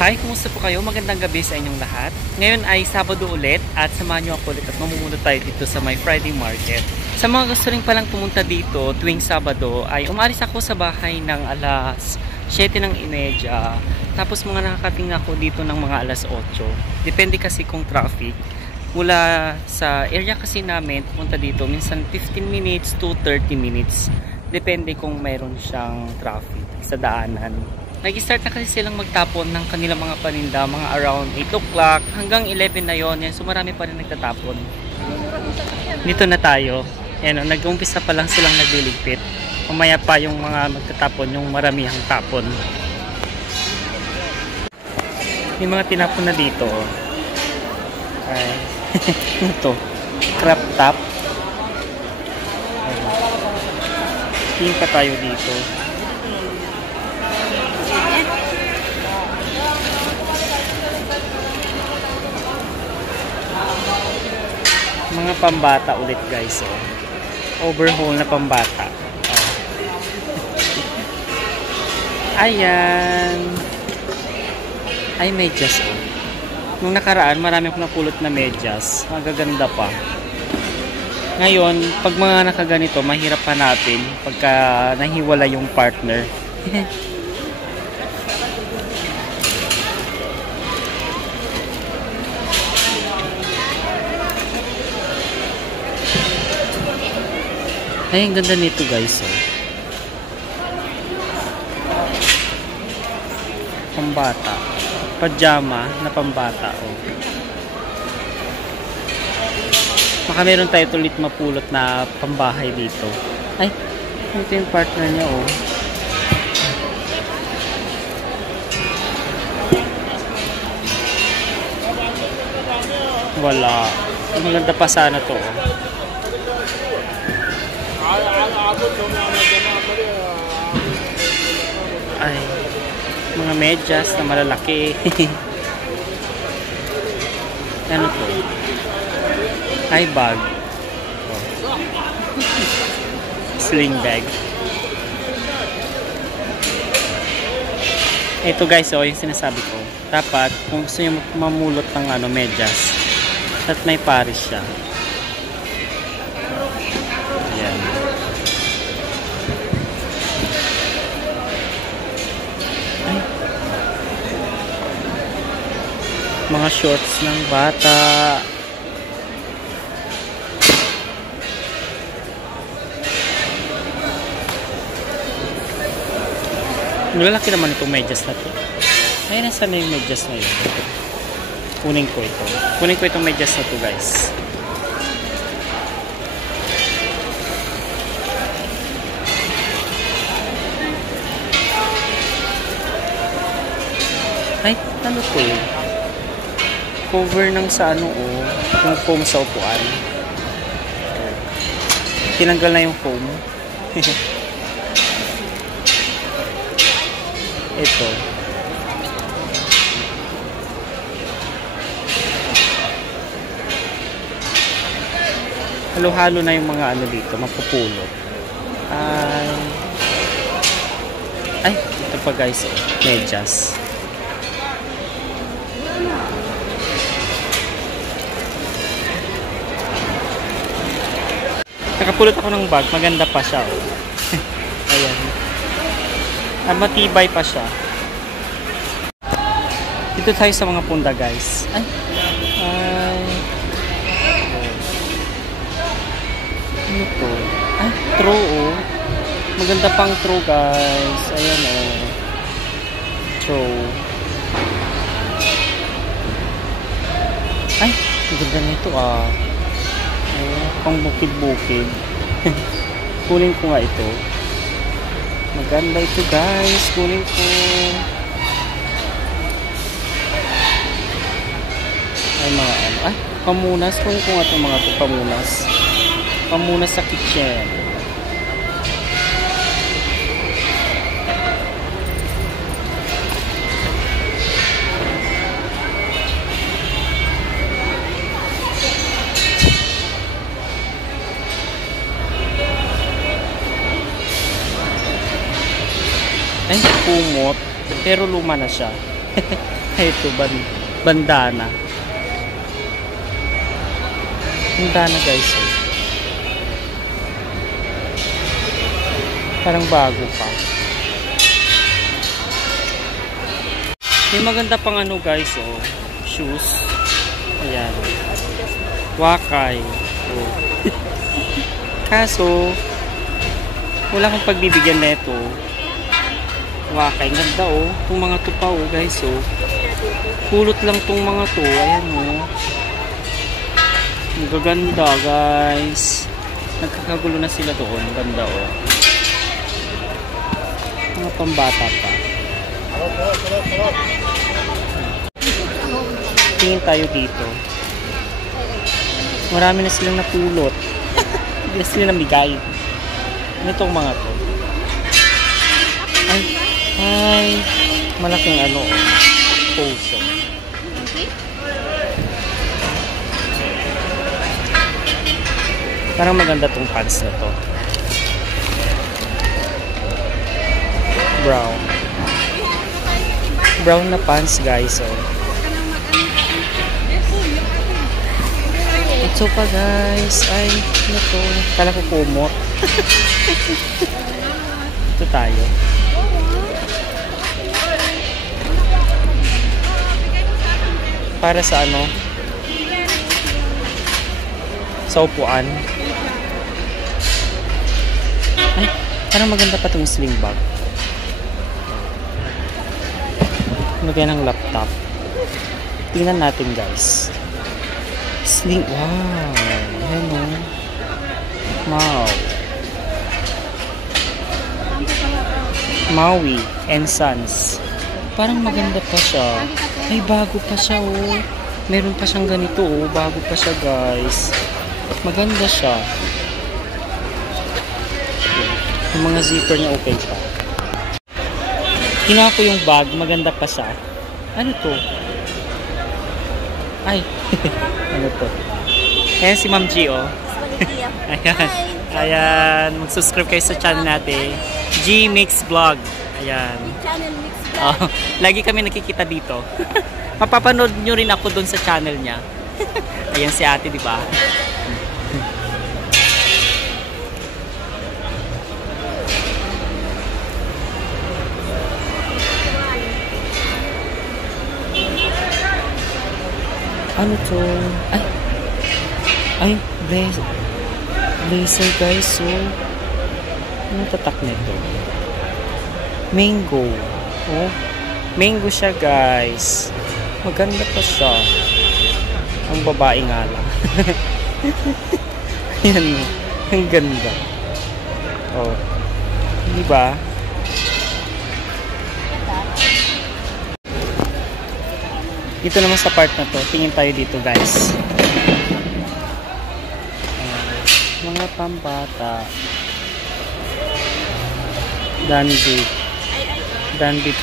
Hi, kumusta po kayo? Magandang gabi sa inyong lahat. Ngayon ay Sabado ulit at samahan nyo ako ulit at mamumuna tayo dito sa my Friday Market. Sa mga gusto rin palang pumunta dito tuwing Sabado ay umalis ako sa bahay ng alas 7:30. Tapos mga nakakating ako dito ng mga alas 8. Depende kasi kung traffic. Mula sa area kasi namin pumunta dito minsan 15 minutes to 30 minutes. Depende kung mayroon siyang traffic sa daanan. Nag-start na kasi silang magtapon ng kanilang mga paninda, mga around 8 o'clock hanggang 11 na yon. So marami pa rin nagtatapon. Dito na tayo. Yan, nag-umpisa pa lang silang nagliligpit. Mamaya pa yung mga magtatapon, yung maramihang tapon. May mga tinapon na dito. Ay, ito. Crop top. Tingin pa tayo dito. Mga pambata ulit guys, oh. Overhaul na pambata. Ayan. Ay, medyas, oh. Nung nakaraan marami akong napulot na medyas, magaganda pa. Ngayon pag mga nakaganito mahirap hanapin pagka nahiwala yung partner. Ay, ang ganda nito guys, oh. Pambata. Pajama na pambata, oh. Baka meron tayo ulit mapulot na pambahay dito. Ay, ito yung partner niya, oh. Wala. Maganda pa sana to, oh. Ay, mga medyas na malalaki. Ano to? Ay, bag. Oh. Sling bag. Ito guys, oh, yung sinasabi ko. Dapat, kung gusto nyo mamulot ng medyas, at may pares siya. Ayan. Mga shorts ng bata. Malalaki naman itong medyas na to. Ay, nasa na yung medyas na yun? Kunin ko ito. Kunin ko itong medyas na to guys. Ay, ano to? Cover ng sa oh, yung foam sa upuan. Tinanggal na yung foam. Ito. Halo-halo na yung mga dito, mapupulot. Ay, ito pa guys, medyas. Nakapulot ako ng bag, maganda pa siya, oh. Ayan. At matibay pa siya. Dito tayo sa mga punda guys. Ay. Ano to? Ay, true, oh. Maganda pang true guys. Ayan, oh. True. Ay, maganda nito, ah. Pang bukid-bukid. Kunin ko nga ito. Maganda ito guys. Kunin ko. Ay, mga ay, pamunas. Kunin ko nga itong mga ito, pamunas. Pamunas sa kitchen. Ay, kumot. Pero luma na siya. Ito, bandana. Bandana guys. Oh. Parang bago pa. May maganda pang ano guys, oh. Shoes. Ayan. Wakay. Oh. Kaso, wala akong pagbibigyan na ito. Wakay. Ganda oh. Itong mga to pa oh guys oh. Pulot lang itong mga to. Ayan oh. Ang gaganda guys. Nagkakagulo na sila doon. Ganda oh. Mga pambata pa. Tingin tayo dito. Marami na silang napulot. Hindi na sila namigay. Itong mga to. Ay, malaking ano, poso. Parang maganda tong pants na to. Brown. Brown na pants guys, oh. Ito pa guys. Ay, ano to? Kala ko kumot. Ito tayo. Para sa ano? Sa upuan. Ay, parang maganda pa itong sling bag. Lagyan ng laptop. Tingnan natin guys. Sling. Wow. Ayan o. Wow. Maui and Sons. Parang maganda pa siya. Ay, bago pa siya oh. Meron pa siyang ganito oh. Bago pa siya guys. Maganda siya. Yung mga zipper niya okay pa. Kinuha ko yung bag, maganda pa siya. Ano to? Ay, ano to? Ayan si Ma'am G, oh. Ayan. Ayan, mag-subscribe kayo sa channel natin. G Mix Vlog. Ayan. Channel Mix Vlog. Oh, lagi kami nakikita dito. Mapapanood nyo rin ako dun sa channel niya. Ayan si ate, di ba? Ano to? Ay, blazer guys, so ano tatak nito? Mango. Oh, mango siya guys. Maganda pa siya. Ang babae nga lang. Ayan, ang ganda. Oh, di ba? Dito naman sa part na to, tingin tayo dito guys. Mga pambata. Dandy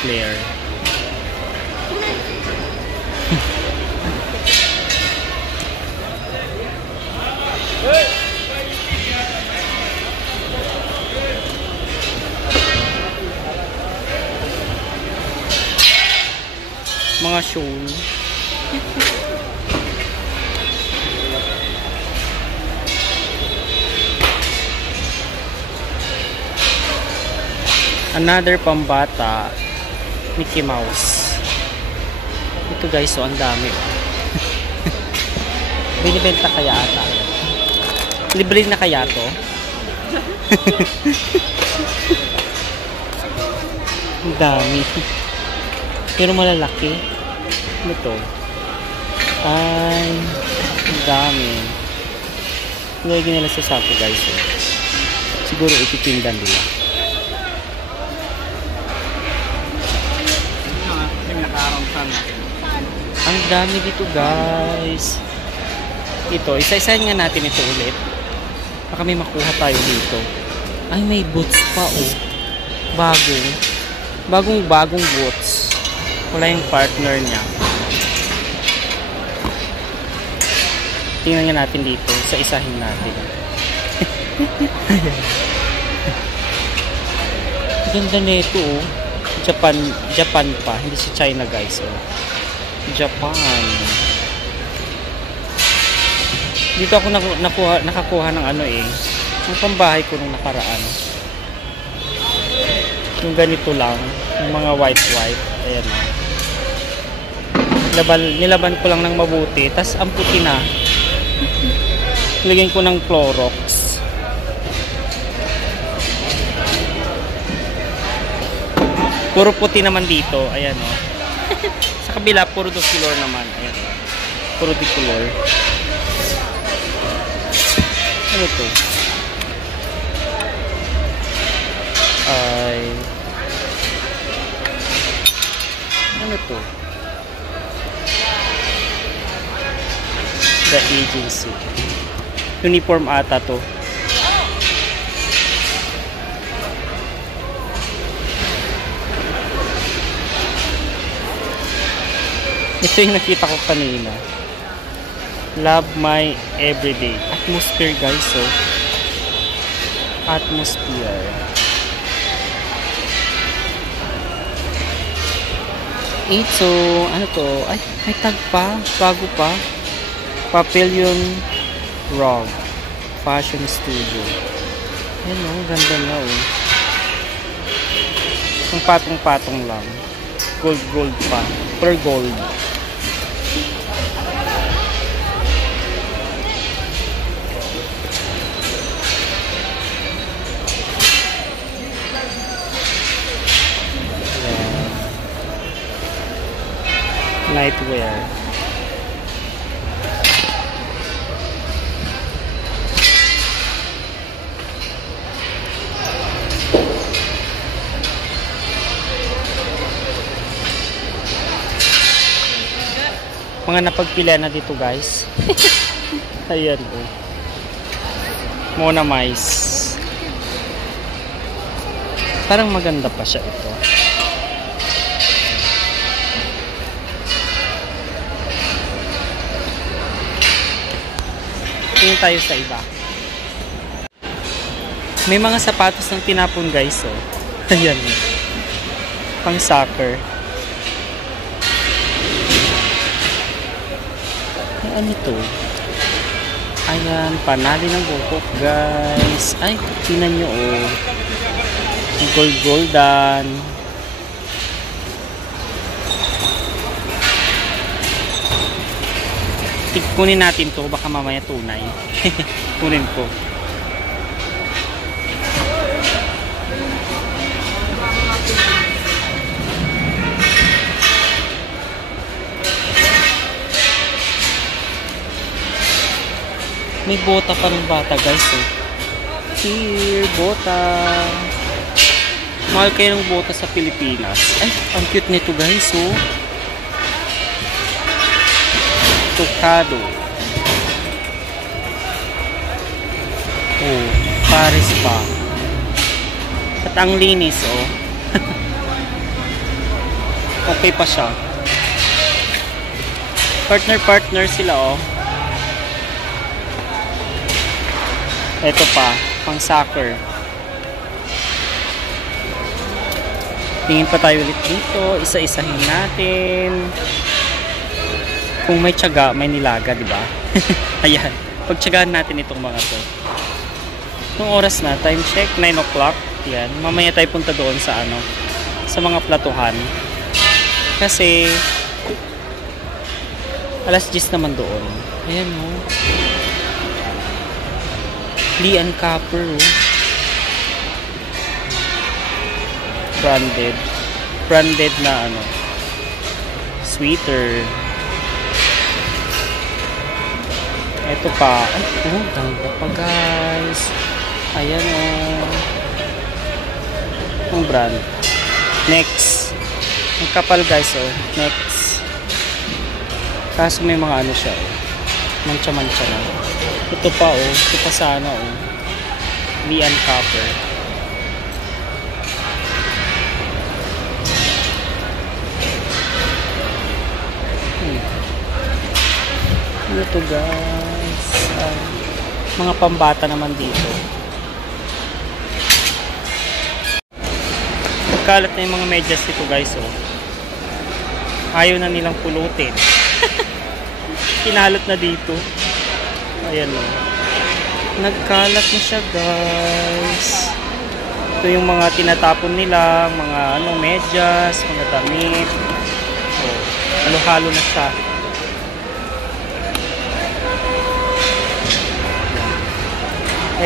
player. Mga show. Another pambata, Mickey Mouse. Ito guys, so ang dami. Binibenta kaya ata. Libre na kaya to? Ang dami. Pero malalaki. Ano to? Ay, ang dami. Nilagyan nila sa sapo guys. Eh. Siguro ititindan nila. Ang dami dito guys. Ito, isa-isahin nga natin ito ulit. Baka may makuha tayo dito. Ay, may boots pa oh. Bagong boots. Wala yung partner niya. Tingnan nga natin dito. Sa isahin natin. Ganda nito oh. Japan pa. Hindi si China, guys. Oh. Japan. Dito ako nakakuha ng ano eh. Yung pambahay ko nung nakaraan. Yung ganito lang. Yung mga white. Ayan o. Nilaban ko lang ng mabuti. Tas ang puti na. Lagyan ko ng Clorox. Puro puti naman dito. Ayan o. Sa kabila, puro dicolor naman. Ayan o. Puro dicolor. Ano to? Ay... Ano to? The agency. Uniform ata to. Ito yung nakita ko kanina. Love my everyday. Atmosphere, guys. So, atmosphere. So, ano to? Ay, may tag pa. Bago pa. Papillion Rog Fashion Studio. Ayan o, ganda nga o. Ang patong-patong lang. Gold pa. Per gold. Nightwear. Mga napagpila na dito, guys. Ayan o. Mona Mais. Parang maganda pa siya ito. Tingin tayo sa iba. May mga sapatos ng tinapon, guys. Oh. Ayan. Pang soccer. Ay, ano ito? Ayan. Panali ng bukok, guys. Ay, tingnan nyo, oh. Gold-goldan. Kunin natin to, baka mamaya tunay. Kunin ko. May bota pa ng bata, guys. Eh. Here, bota. Mahal kayo ng bota sa Pilipinas. Ay, ang cute nito, guys. Oh. Tocado. Oh, Paris pa. At ang linis, oh. Okay pa siya. Partner sila, oh. Ito pa, pang soccer. Tingin pa tayo ulit dito. Isa-isahin natin. Kung may tiyaga, may nilaga, di ba? Ayan. Pagtiyagaan natin itong mga to. Nung oras na, time check, 9 o'clock. Yan. Mamaya tayo punta doon sa ano, sa mga platuhan. Kasi, alas 10 naman doon. Ayan o. Oh. Lee and Copper. Oh. Branded na ano, sweater. Ito pa. Ay, oh, ganda pa, guys. Ayan, oh. Ang brand. Next. Ang kapal, guys, oh. Next. Kaso may mga ano siya, oh. Mancha-mancha na. Ito pa, oh. Ito pa sana, oh. Lee and Copper. Ano to, guys? Mga pambata naman dito. Nagkalat na yung mga medyas dito guys, oh. Ayaw na nilang pulutin. Kinalot na dito. Ayan, oh. Nagkalat na siya guys. Ito yung mga tinatapon nila, mga ano, medyas, mga damit. Oh, halo-halo na siya.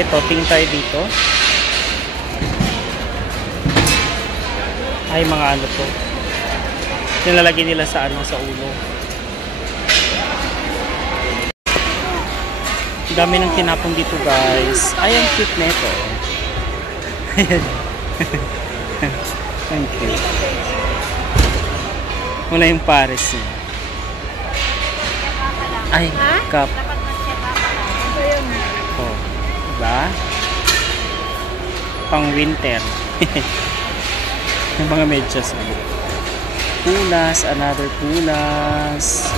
Ito, tingin tayo dito. Ay, mga ano to. Nilalagay nila sa ano, sa ulo. Dami ng tinapon dito guys. Ay, ang cute na ito. Ang cute. Wala yung pares niya. Ay, cup. Oh, diba? Pang winter. Yung mga medyas. Punas, another punas.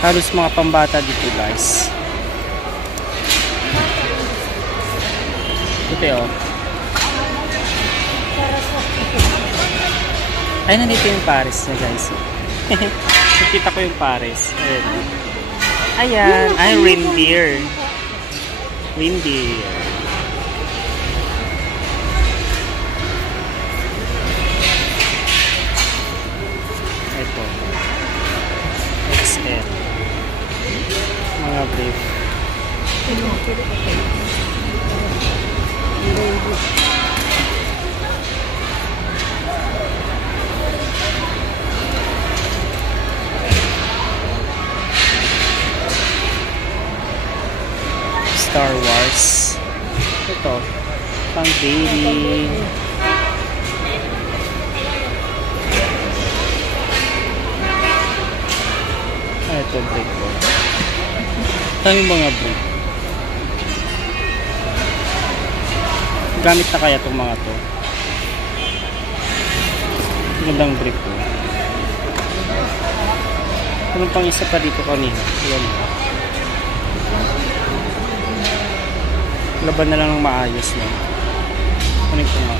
Halos mga pambata dito guys. Ito oh. Ay, nandito yung pares niya guys. Nakita ko yung pares. Ayan. Ayan. Ay, reindeer. Reindeer. Ito. XL. Mga brief. Star Wars. Ito. Pang baby. Ito, break ko. Saan yung mga break? Gamit na kaya itong mga to? Magandang break ko. Anong pang isa pa dito kanina? Yan. Laban na lang ng maayos na. Ano ito nga?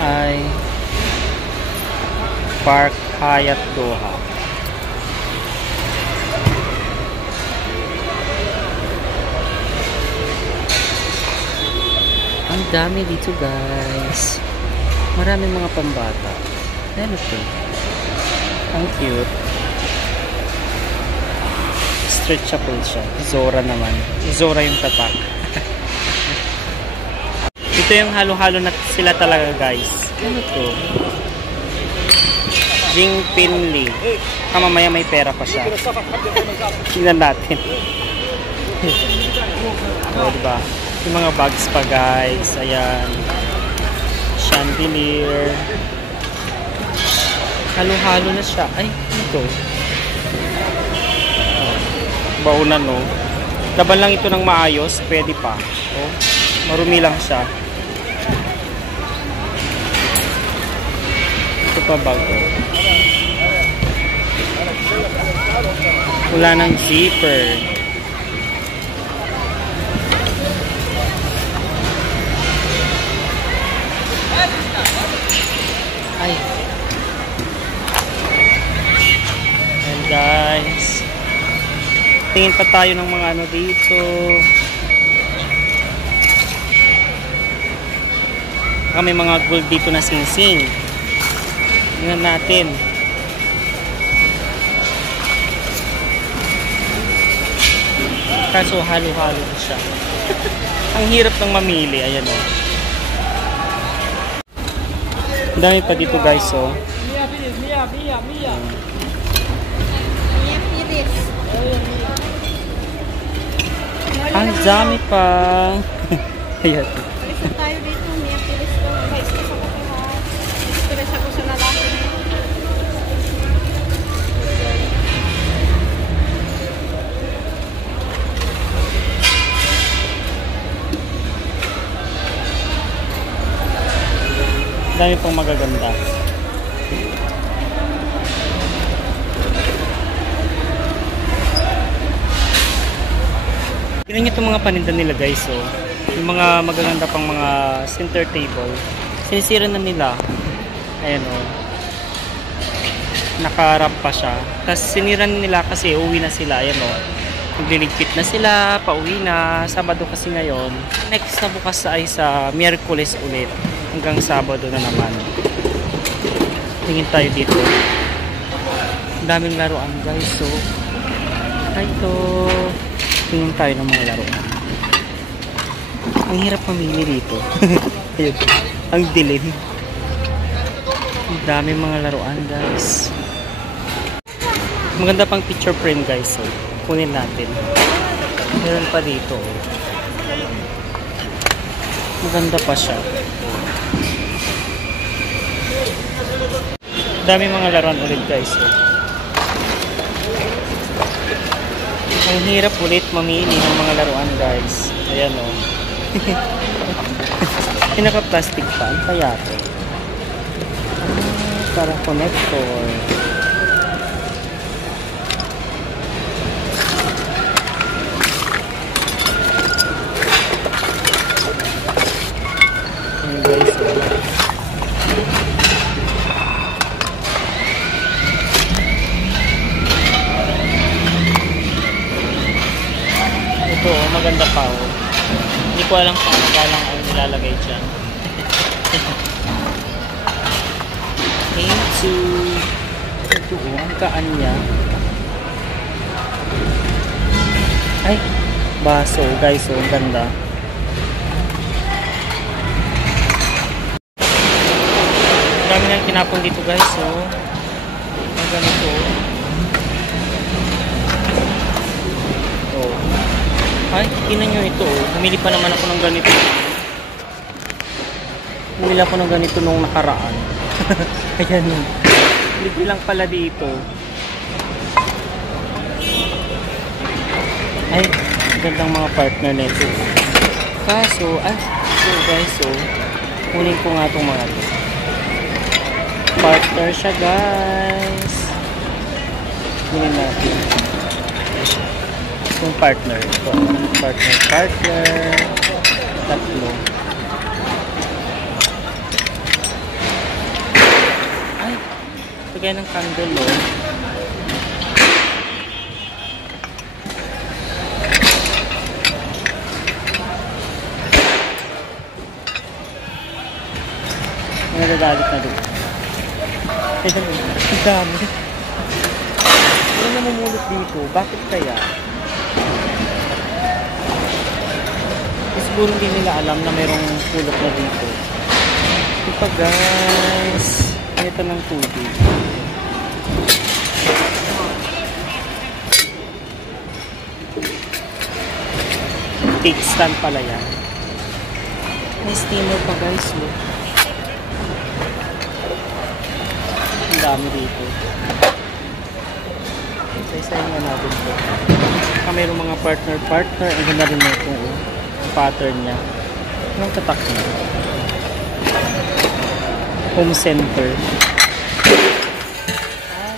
Ay Park Hyatt Doha. Ang dami dito guys. Maraming mga pambata. Ano ito? Ang cute. Stretchable siya. Zora naman. Zora yung tatak. Ito yung halo-halo na sila talaga guys. Ano to? Jing Pinli. Mamaya may pera pa siya. Tingnan natin. O, diba? Yung mga bags pa guys. Ayan. Chandelier. Halo-halo na siya. Ay, ito. Baunan, no? Laban lang ito ng maayos. Pwede pa. Oh, marumi lang siya. Ito pa bago. Wala ng zipper. Ay. And guys, tingin pa tayo ng mga ano dito. May mga gold dito na sing-sing. Tingnan natin. Kaso halo-halo siya. Ang hirap ng mamili. Ayan o. Ang dami pa dito guys o. Ang dami pa. Ayan. Tayo dito, Mia Pilis ko. May isa ko ha. Pilis ako sa lalaki. Dami pang magaganda. Tingnan nyo itong mga paninda nila guys. So, yung mga magaganda pang mga center table. Sinisira na nila. Ayan o. Nakarap pa siya. Tapos sinira nila kasi uwi na sila. Ayan o. Nagliligpit na sila. Pauwi na. Sabado kasi ngayon. Next na bukas ay sa Miyerkules ulit. Hanggang Sabado na naman. Tingin tayo dito. Daming laruan guys. So, ito. Tingin tayo ng mga laruan. Ang hirap mamili dito. Ang dilim. Ang dami mga laruan guys. Maganda pang picture frame guys. So, kunin natin. Meron pa dito. Maganda pa siya. Dami mga laruan ulit guys. So, ang hirap ulit mamili ng mga laruan guys. Ayan o. Pinaka-plastic pa. Ang kaya ito. Parang connector. Ayan guys o. Ito, maganda pa oh. Hindi ko alam kung ano galang ang nilalagay dyan. Into ito oh, ang kaan niya. Ay, baso guys oh, ang ganda. Marami nang tinapon dito guys oh. Ang ganito oh. Ay, tingnan nyo ito oh. Bumili pa naman ako ng ganito. Bumili ako ng ganito nung nakaraan. Ayan yun. Libre lang pala dito. Ay, gandang mga partner nito. Kaso, so guys, so, kunin ko nga itong mga ito. Partner siya guys. Kunin natin. Yung partner ito. Partner. Tatlo. Ay, pagay ng candle oh. Nagagalit na doon. Ang dami. Ano namumulot dito? Bakit kaya? Siguro hindi nila alam na mayroong pulot na dito. Ito pa guys. Ito ng tubig. Cake stand pala yan. May steamer pa guys. Look. Ang dami dito. Isa-isayin nga natin ito. Mayroong mga partner. Ang ganda rin na ito. Pattern niya. Anong tatak niya? Home center.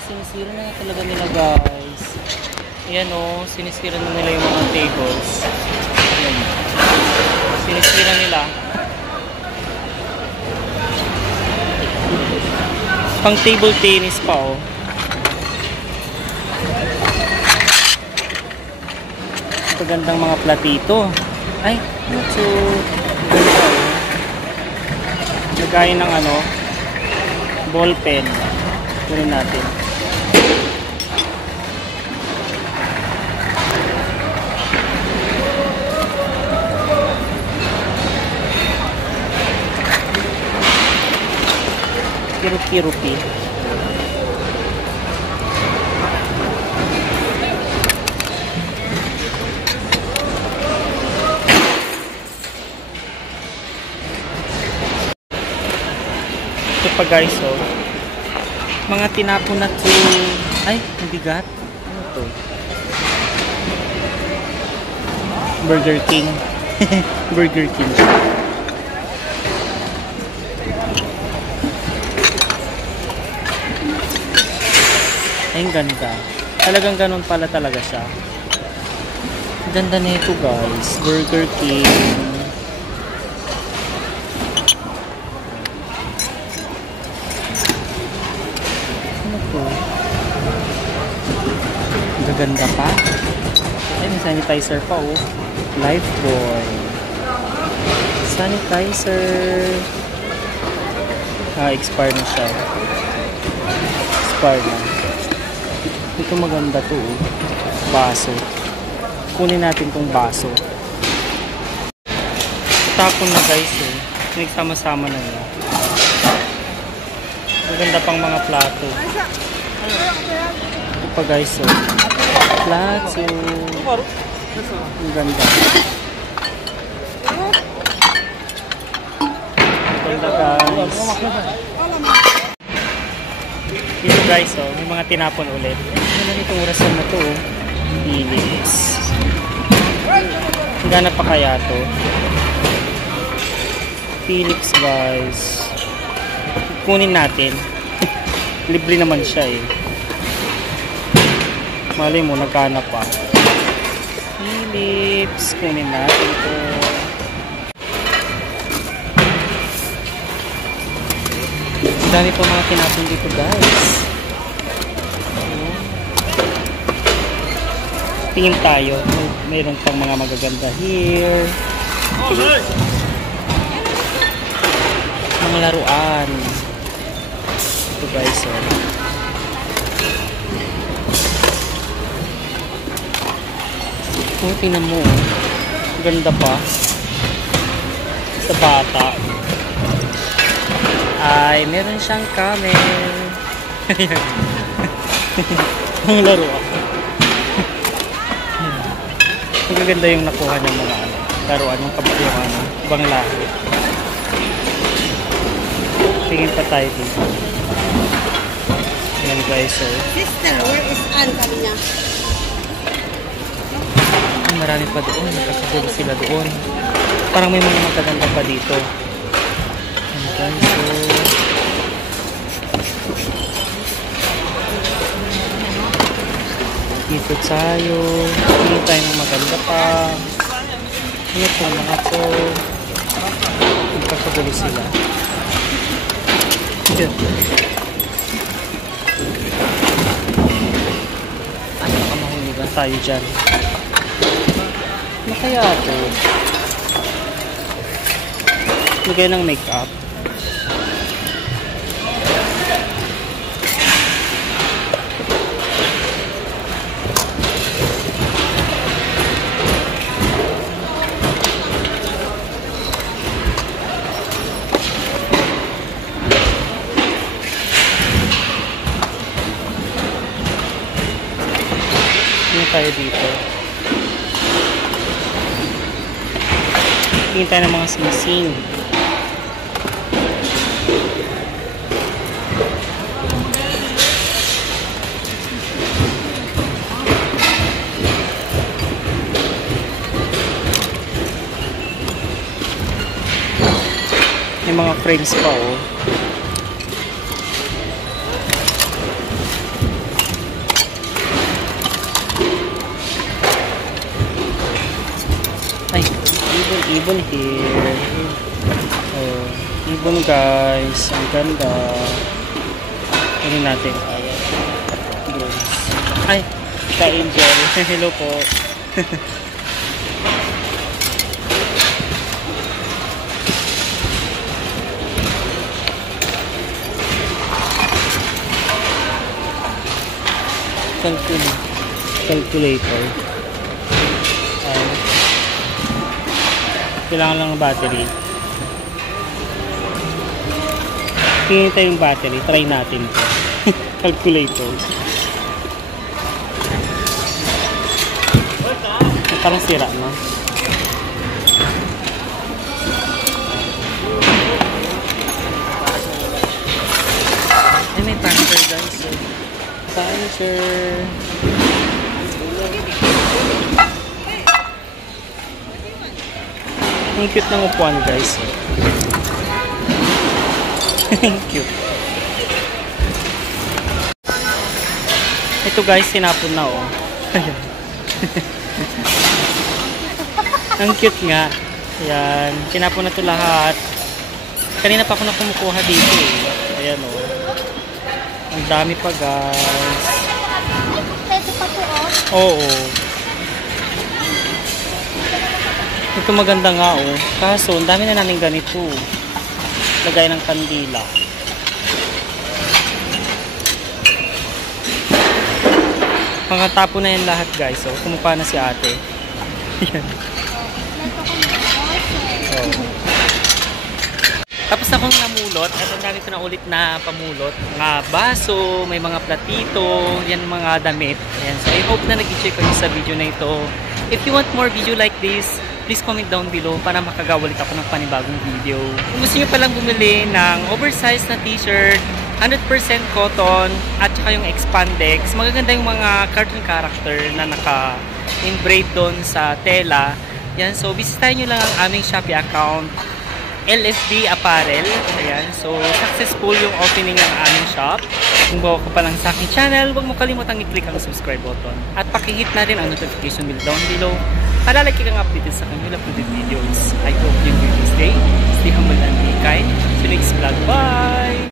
Sinisira na nga talaga nila guys. Ayan o, sinisira na nila yung mga tables. Ayan. Sinisira nila. Pang table tennis pa o. Gandang mga platito. Ay, so ganda oh. Lagay ng ano, ball pen. Kunin natin. Kirupi-rupi. Ito pa guys oh. Mga tinapon na to. Ay, ang bigat. Ano to? Burger King. Burger King. Ay, ang ganda. Talagang ganun pala talaga siya. Ganda nito guys. Burger King. Ano to? Gaganda pa. Ay, may sanitizer pa oh. Lifebuoy. Sanitizer. Expire na siya. Expire na. Ito maganda to oh. Baso. Kunin natin tong baso. Tapon na guys eh. Nagsama-sama na niya. Maganda pang mga plato. Ito pa guys oh. Plato. Ang ganda. Ganda guys. Ito guys oh. May mga tinapon ulit. Ano nitong orasan na to oh. Philips. Gana pa kaya to? Philips guys. Kunin natin. Libre naman siya eh. Malay mo, nagkana pa. Philips. Kunin natin to. Dami pa mga tinapon dito guys. Tingin tayo. Mayroon pang mga magaganda here. Mga laruan. Ito guys oh. Oh, tingnan mo oh. Ganda pa. Sa bata. Ay, meron siyang camel. Ang laruan. Ang gaganda yung nakuha niya mga laruan, yung kabukuhan, ibang lahi. Tingin pa tayo dito. Ayan guys, so. Sister, where is Ann kami niya? Ay, marami pa doon, nakakagulo sila doon. Parang may mga magaganda pa dito. Ayan guys, so. Dito tayo. Hindi tayo ng maganda pa. Ano po mga to. Nagkakagulo sila. Diyan. Ano ka mahuligan tayo dyan? Ano kaya to? Lagay ng make-up. Tayo dito. Tingin tayo ng mga sing-sing. May mga frames pa oh. Ibon here. Oh, ibon guys. Ang ganda. Ini natin. Ay, ka-angel. Hello po. Calculator. Kailangan lang ng battery. Tingin tayo yung battery. Try natin ito. Calculator. Parang sira na. Ay, may puncher guys. Puncher. Ang cute ng upuan guys. Ang cute. Ito guys, sinapon na oh. Ayan. Ang cute nga. Ayan, tinapon na ito lahat. Kanina pa ako na kumukuha dito eh. Ayan oh. Ang dami pa guys. Ito pa po oh. Oo. Ito maganda nga oh. Kaso, ang dami na namin ganito. Lagay ng kandila. Pangatapo na yan lahat guys. So, kumukuha na si ate. Yan. Oh. Tapos na akong namulot. At ang dami ko na ulit na pamulot. Mga baso, may mga platito, yan mga damit. Ayan. So, I hope na nag-enjoy kayo sa video na ito. If you want more video like this, please comment down below para makagawa ulit ako ng panibagong video. Kung gusto nyo palang bumili ng oversized na t-shirt, 100% cotton, at saka yung expandex, magaganda yung mga cartoon character na naka-engrave doon sa tela. Yan, so bisitahin nyo lang ang aming Shopee account, LFB Apparel. Ayan, so successful yung opening ng aming shop. Kung bago ka pa lang sa aking channel, huwag mo kalimutang i-click ang subscribe button. At pakihit na rin ang notification bell down below para lagi kang updated sa kanyang uploaded videos. I hope you enjoy this day. Stay humble and be kind. See you next vlog. Bye!